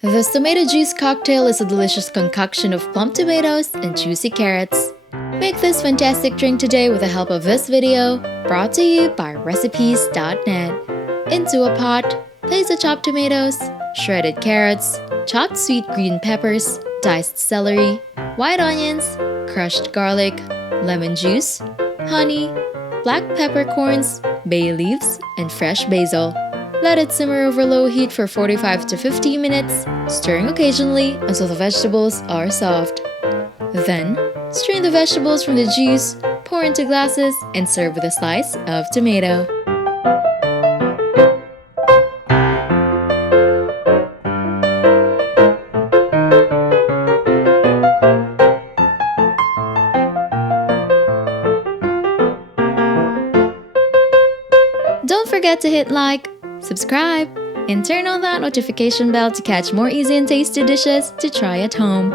This tomato juice cocktail is a delicious concoction of plump tomatoes and juicy carrots. Make this fantastic drink today with the help of this video, brought to you by recipes.net. Into a pot, place the chopped tomatoes, shredded carrots, chopped sweet green peppers, diced celery, white onions, crushed garlic, lemon juice, honey, black peppercorns, bay leaves, and fresh basil. Let it simmer over low heat for 45 to 50 minutes, stirring occasionally until the vegetables are soft. Then, strain the vegetables from the juice, pour into glasses, and serve with a slice of tomato. Don't forget to hit like, subscribe, and turn on that notification bell to catch more easy and tasty dishes to try at home.